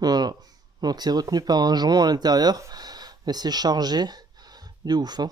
Voilà. Donc c'est retenu par un joint à l'intérieur et c'est chargé de ouf, hein.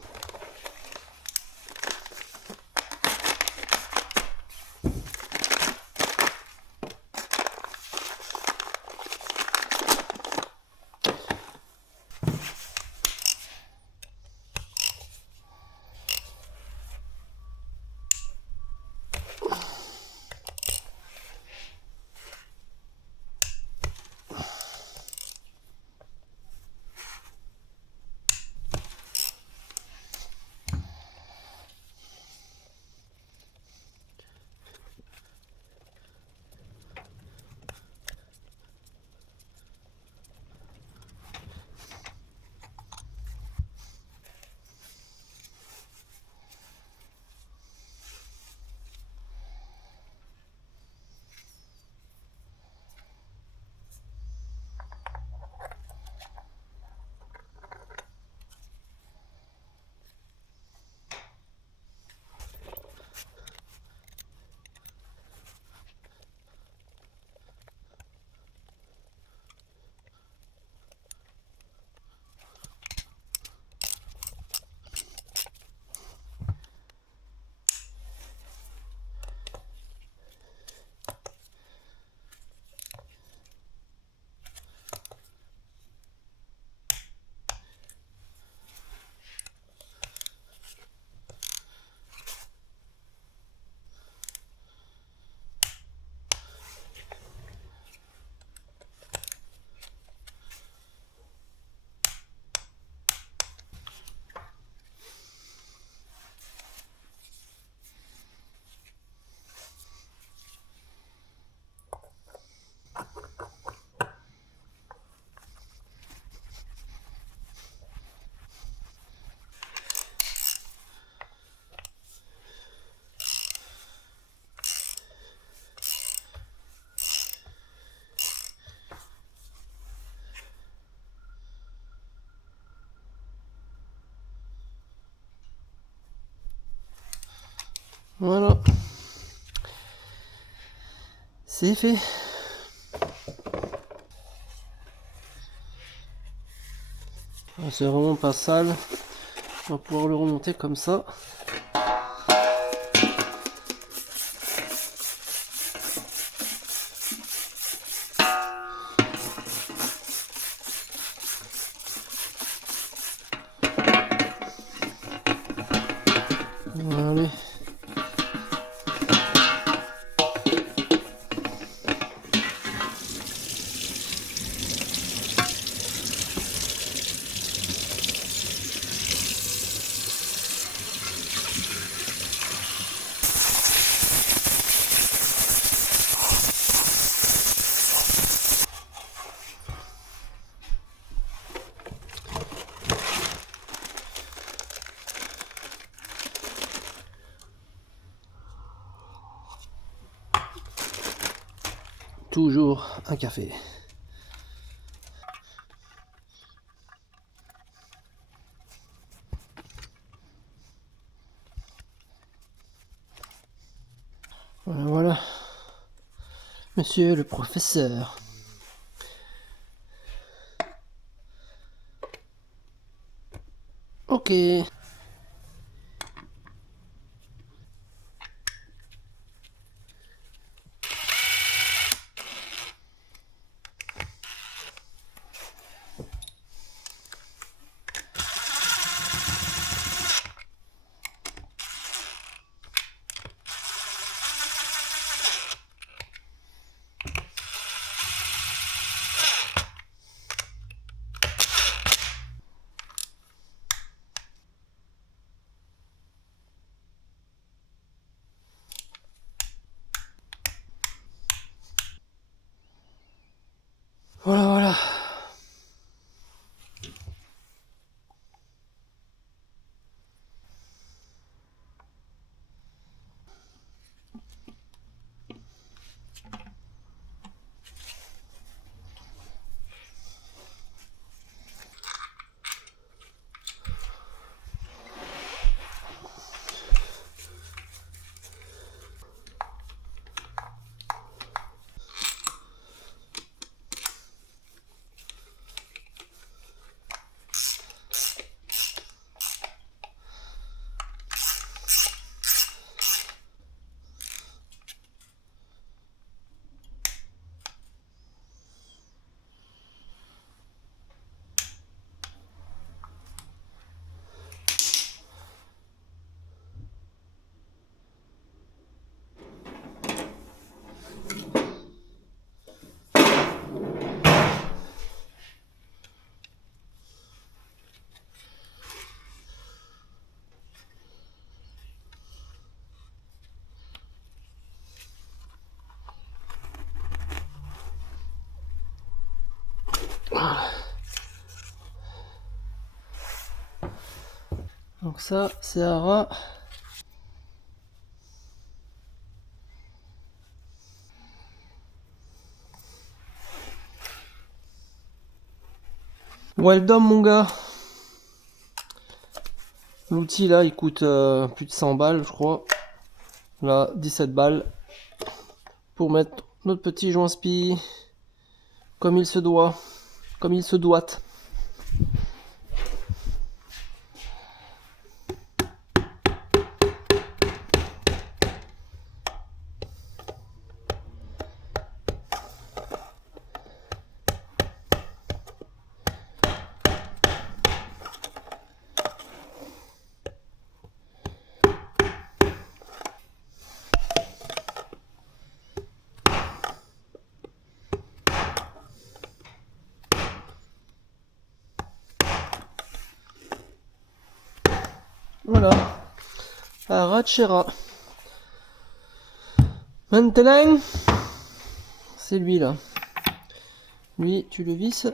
Voilà. C'est fait. C'est vraiment pas sale. On va pouvoir le remonter comme ça. Allez. Toujours un café. Voilà, voilà. Monsieur le professeur. Ok. Voilà. Donc ça, c'est à ras. Weldom mon gars. L'outil là il coûte plus de 100 balles je crois. Là 17 balles. Pour mettre notre petit joint spi comme il se doit. Comme il se doit. Voilà. Arachera. Maintenant, c'est lui là. Lui, tu le visses.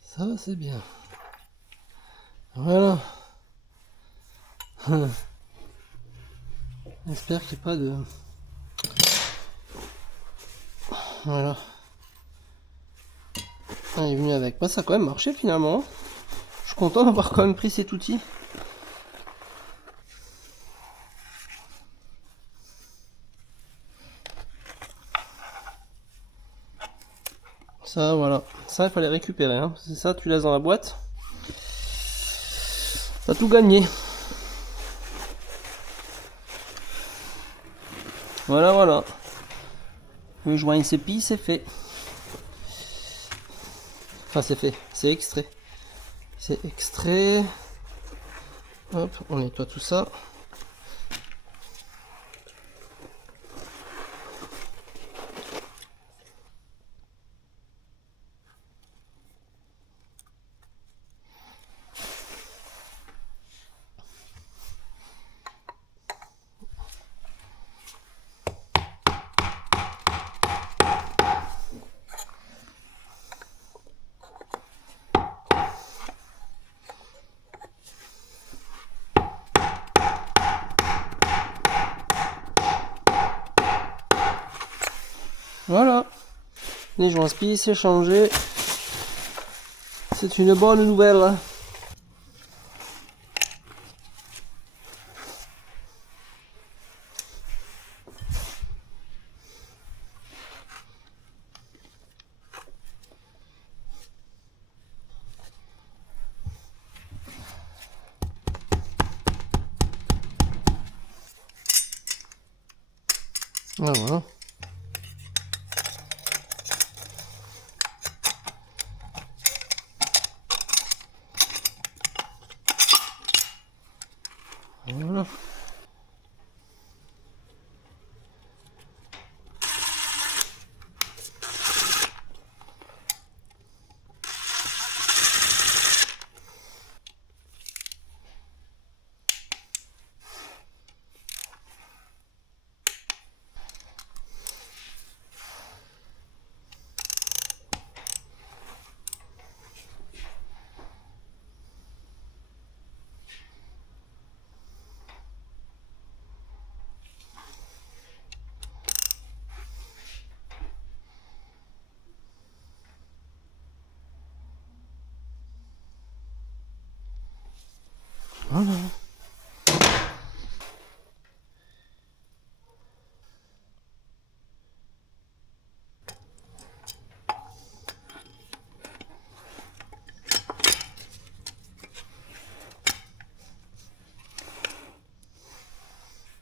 Ça c'est bien. Voilà. J'espère qu'il n'y a pas de... Voilà. Ah, il est venu avec. Bah, ça a quand même marché finalement. Je suis content d'avoir quand même pris cet outil. Ça, voilà. Ça, il fallait récupérer. Hein. C'est ça, tu laisses dans la boîte. T'as tout gagné. Voilà, voilà. Le joint SCPI, c'est fait. Enfin, c'est fait. C'est extrait. C'est extrait. Hop, on nettoie tout ça. Voilà. Les joints SPI, c'est changé. C'est une bonne nouvelle. Ah, voilà. Voilà.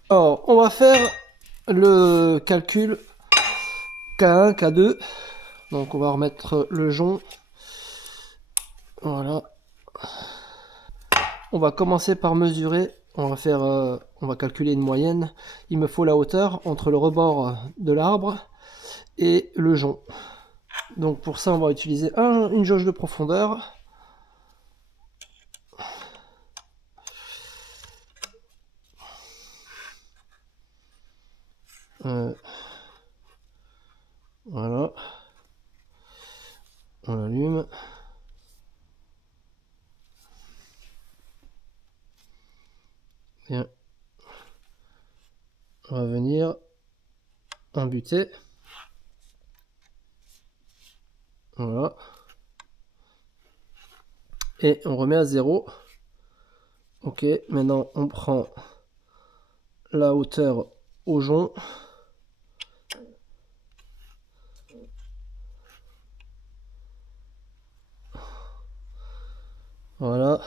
Alors, on va faire le calcul K1, K2. Donc, on va remettre le jonc. Voilà. On va commencer par mesurer. On va calculer une moyenne. Il me faut la hauteur entre le rebord de l'arbre et le jonc. Donc, pour ça, on va utiliser une jauge de profondeur. Voilà. On allume. Bien. On va venir imbuter. Voilà. Et on remet à 0. Ok, maintenant on prend la hauteur au jonc. Voilà,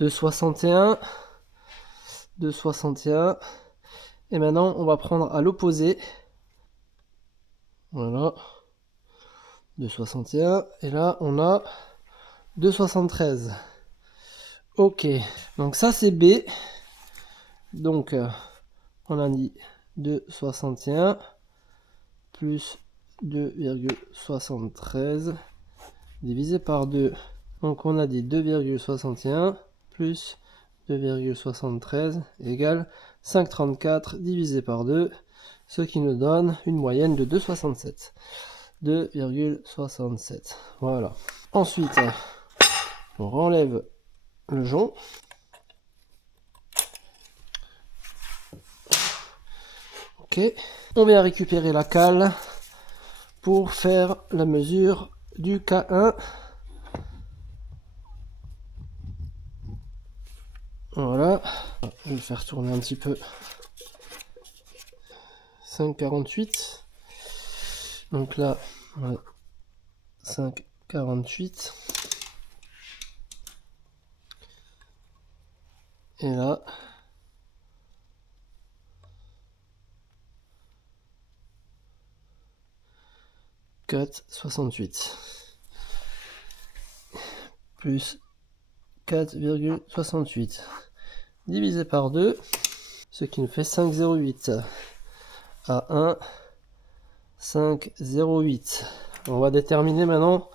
2,61. 2,61. Et maintenant on va prendre à l'opposé. Voilà. 2,61. Et là on a 2,73. Ok, donc ça c'est B. Donc on a dit 2,61 plus 2,73 divisé par 2. Donc on a dit 2,61 plus 2,73 égale 5,34 divisé par 2, ce qui nous donne une moyenne de 2,67. 2,67. Voilà. Ensuite, on enlève le jonc. Ok. On vient récupérer la cale pour faire la mesure du K1. Voilà. Je vais faire tourner un petit peu. 5,48. Donc là, ouais, 5,48. Et là, 4,68. Plus 4,68 divisé par 2, ce qui nous fait 5,08. À 1, 5,08. On va déterminer maintenant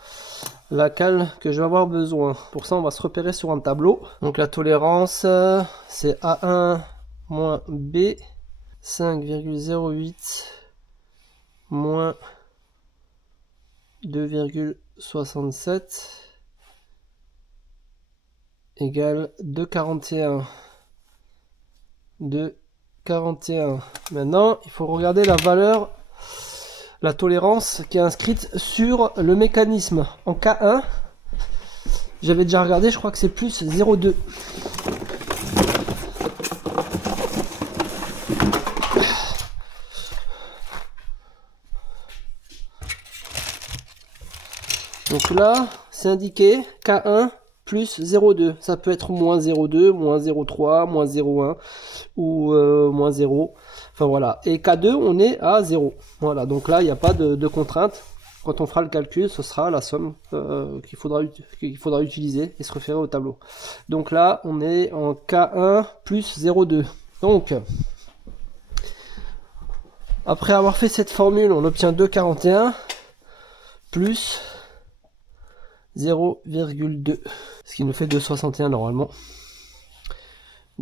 la cale que je vais avoir besoin. Pour ça, on va se repérer sur un tableau. Donc la tolérance, c'est A1 moins B, 5,08 moins 2,67 égale 2,41. 2,41. Maintenant, il faut regarder la valeur, la tolérance qui est inscrite sur le mécanisme. En K1, j'avais déjà regardé, je crois que c'est plus 0,2. Donc là, c'est indiqué K1 plus 0,2. Ça peut être moins 0,2, moins 0,3, moins 0,1 ou moins 0. Enfin voilà. Et K2, on est à 0. Voilà, donc là, il n'y a pas de contrainte. Quand on fera le calcul, ce sera la somme qu'il faudra utiliser et se référer au tableau. Donc là, on est en K1 plus 0,2. Donc, après avoir fait cette formule, on obtient 2,41 plus 0,2, ce qui nous fait 2,61 normalement.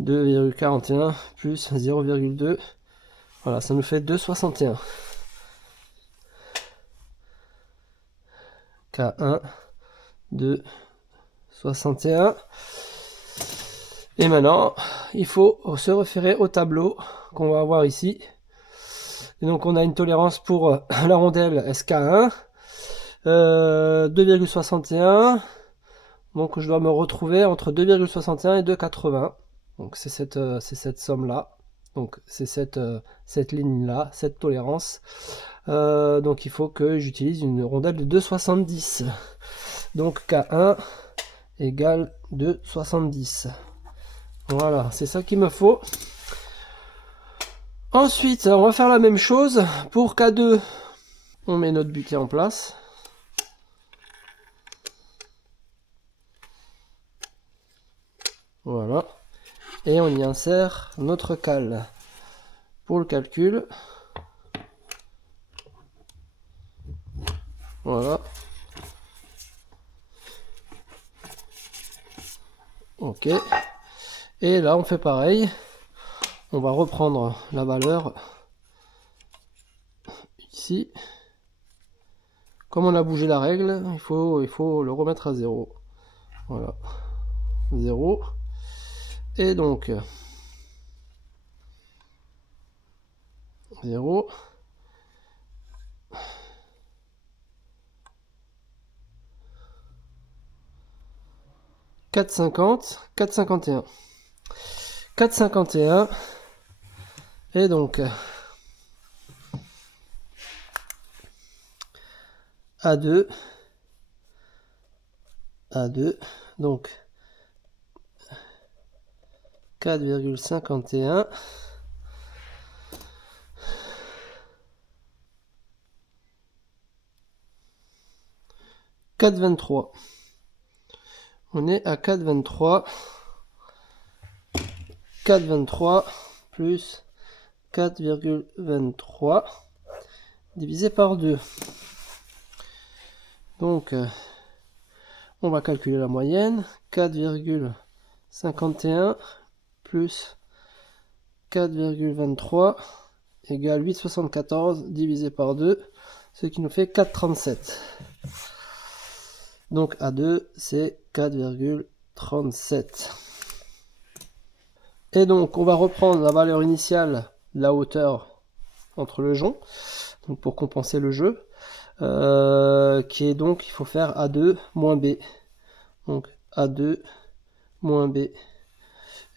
2,41 plus 0,2, voilà, ça nous fait 2,61. K1, 2,61. Et maintenant, il faut se référer au tableau qu'on va avoir ici. Et donc on a une tolérance pour la rondelle SK1, 2,61. Donc je dois me retrouver entre 2,61 et 2,80. Donc c'est cette somme là. Donc c'est cette ligne là, cette tolérance. Donc il faut que j'utilise une rondelle de 2,70. Donc K1 égale 2,70. Voilà, c'est ça qu'il me faut. Ensuite, on va faire la même chose pour K2. On met notre butée en place. Voilà. Et on y insère notre cale. Pour le calcul, voilà. Ok. Et là, on fait pareil. On va reprendre la valeur ici. Comme on a bougé la règle, il faut le remettre à 0. Voilà. 0. Et donc 0. 4,50, 4,51. 4,51. Et donc A2. A2. Donc 4,51. 4,23. On est à 4,23. 4,23 plus 4,23 divisé par 2. Donc, on va calculer la moyenne. 4,51 plus 4,23 égale 8,74 divisé par 2, ce qui nous fait 4,37. Donc A2, c'est 4,37. Et donc, on va reprendre la valeur initiale, la hauteur entre le jonc, donc pour compenser le jeu, qui est donc, il faut faire A2 moins B. Donc A2 moins B.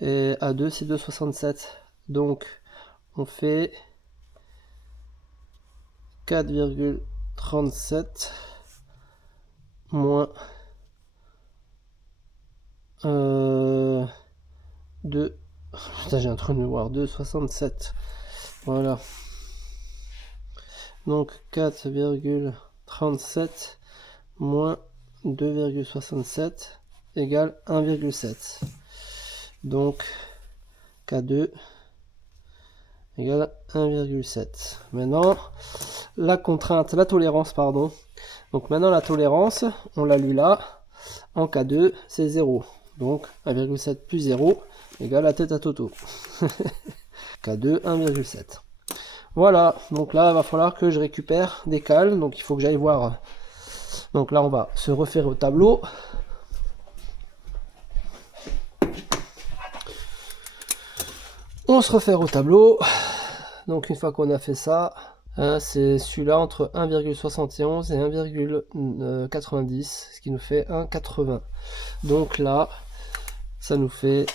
Et A2, c'est 2,67. Donc, on fait 4,37 moins 2. Putain, j'ai un trou de mémoire. 2,67. Voilà. Donc 4,37 moins 2,67 égale 1,7. Donc K2 égale 1,7. Maintenant, la contrainte, la tolérance, pardon. Donc maintenant la tolérance, on l'a lu là. En K2, c'est 0. Donc 1,7 plus 0 égale la tête à Toto. K2, 1,7. Voilà, donc là, il va falloir que je récupère des cales. Donc il faut que j'aille voir. Donc là, on va se refaire au tableau. On se refait au tableau. Donc une fois qu'on a fait ça, c'est celui-là entre 1,71 et 1,90, ce qui nous fait 1,80. Donc là, ça nous fait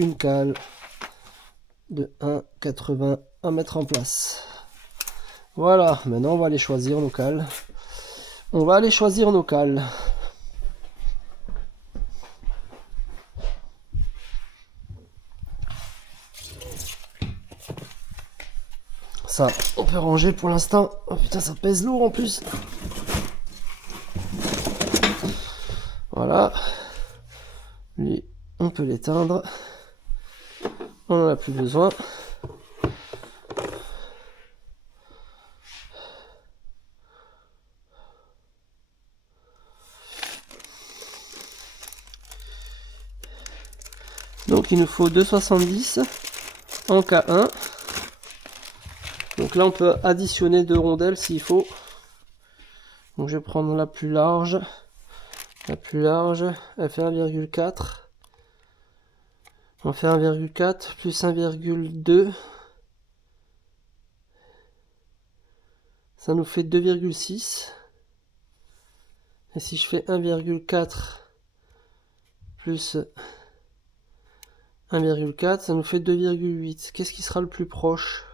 une cale de 1,80 à mettre en place. Voilà, maintenant on va aller choisir nos cales. On va aller choisir nos cales. Ça, on peut ranger pour l'instant. Oh putain, ça pèse lourd en plus. Voilà. Lui, on peut l'éteindre. On n'en a plus besoin. Donc il nous faut 2,70 en K1. Donc là on peut additionner 2 rondelles s'il faut. Donc je vais prendre la plus large. La plus large, elle fait 1,4. On fait 1,4 plus 1,2. Ça nous fait 2,6. Et si je fais 1,4 plus 1,4, ça nous fait 2,8. Qu'est-ce qui sera le plus proche?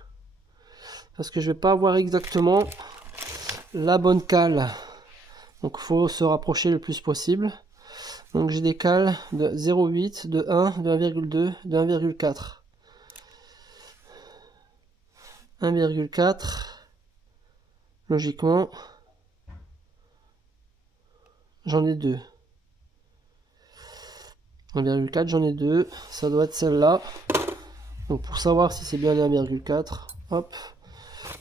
Parce que je vais pas avoir exactement la bonne cale. Donc il faut se rapprocher le plus possible. Donc j'ai des cales de 0,8, de 1, de 1,2, de 1,4. 1,4. Logiquement, j'en ai deux. 1,4, j'en ai deux. Ça doit être celle-là. Donc pour savoir si c'est bien les 1,4, hop,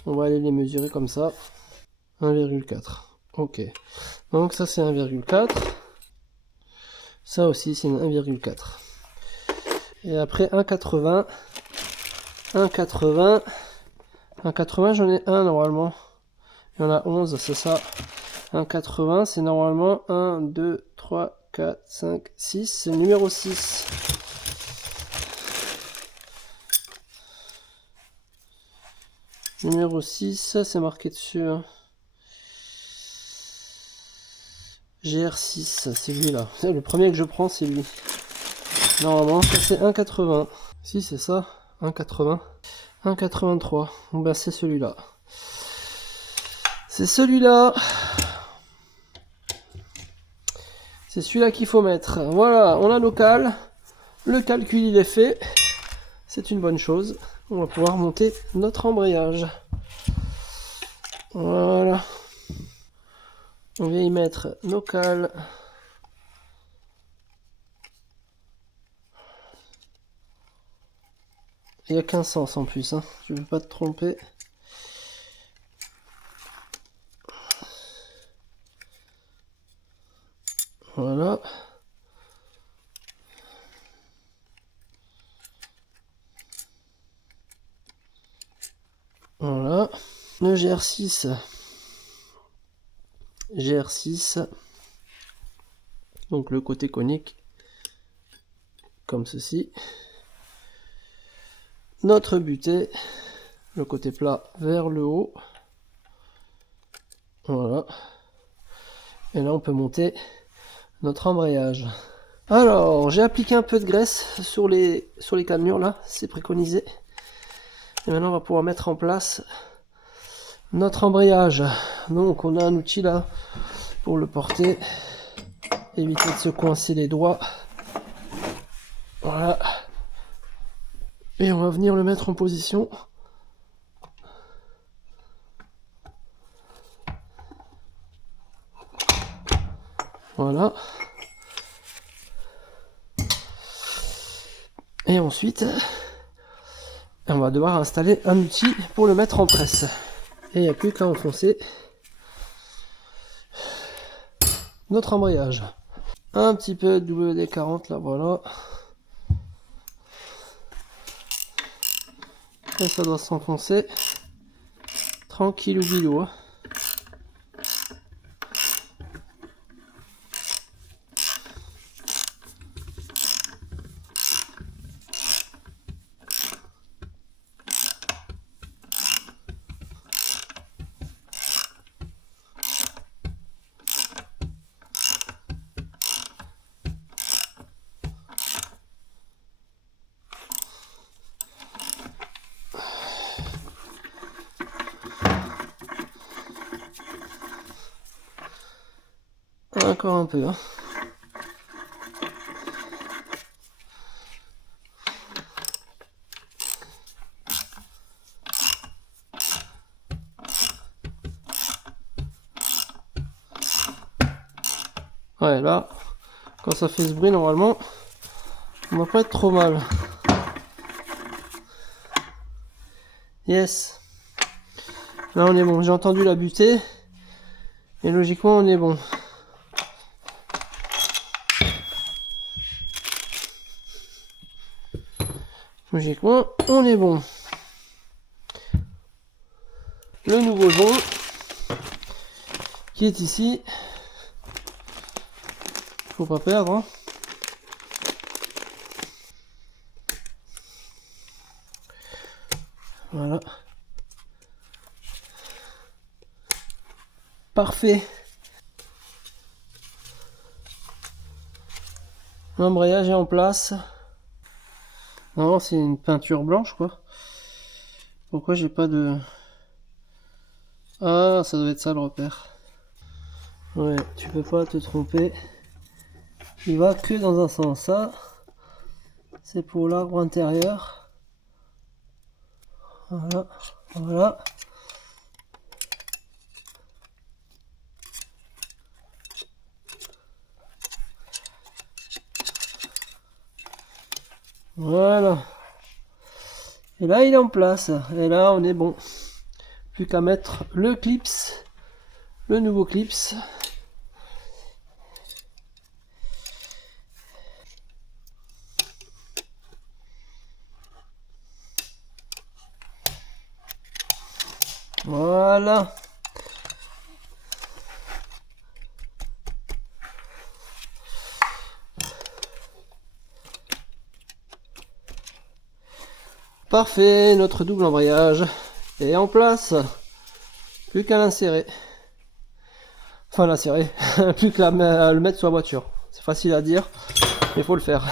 on va aller les mesurer comme ça. 1,4. Ok. Donc ça c'est 1,4. Ça aussi c'est 1,4. Et après 1,80. 1,80. 1,80 j'en ai un normalement. Il y en a 11, c'est ça. 1,80 c'est normalement 1, 2, 3, 4, 5, 6. C'est le numéro 6. Numéro 6, c'est marqué dessus. Hein. GR6, c'est lui là. Le premier que je prends, c'est lui. Normalement, ça c'est 1,80. Si, c'est ça. 1,80. 1,83. Bah, c'est celui-là. C'est celui-là. C'est celui-là qu'il faut mettre. Voilà, on a nos cales. Le calcul, il est fait. C'est une bonne chose. On va pouvoir monter notre embrayage. Voilà. On vient y mettre nos cales. Il n'y a qu'un sens en plus, hein. Je ne veux pas te tromper. Voilà. Voilà. Le GR6. GR6. Donc le côté conique. Comme ceci. Notre butée. Le côté plat vers le haut. Voilà. Et là on peut monter notre embrayage. Alors j'ai appliqué un peu de graisse sur les cannelures là, c'est préconisé. Et maintenant on va pouvoir mettre en place notre embrayage. Donc on a un outil là pour le porter. Éviter de se coincer les doigts. Voilà. Et on va venir le mettre en position. Voilà. Et ensuite, on va devoir installer un outil pour le mettre en presse. Et il n'y a plus qu'à enfoncer notre embrayage. Un petit peu de WD-40 là, voilà. Et ça doit s'enfoncer tranquille ou bilou. Encore un peu. Hein. Ouais, là, quand ça fait ce bruit, normalement, on va pas être trop mal. Yes. Là, on est bon. J'ai entendu la butée. Et logiquement, on est bon. Logiquement, on est bon. Le nouveau jaune qui est ici. Faut pas perdre. Hein. Voilà. Parfait. L'embrayage est en place. Non, c'est une peinture blanche quoi. Pourquoi j'ai pas de... Ah, ça doit être ça le repère. Ouais, tu peux pas te tromper. Il va que dans un sens. Ça, c'est pour l'arbre intérieur. Voilà. Voilà. Voilà. Et là, il est en place. Et là, on est bon. Plus qu'à mettre le clips. Le nouveau clips. Voilà. Parfait, notre double embrayage est en place. Plus qu'à l'insérer. Enfin l'insérer, plus qu'à le mettre sur la voiture. C'est facile à dire, mais il faut le faire.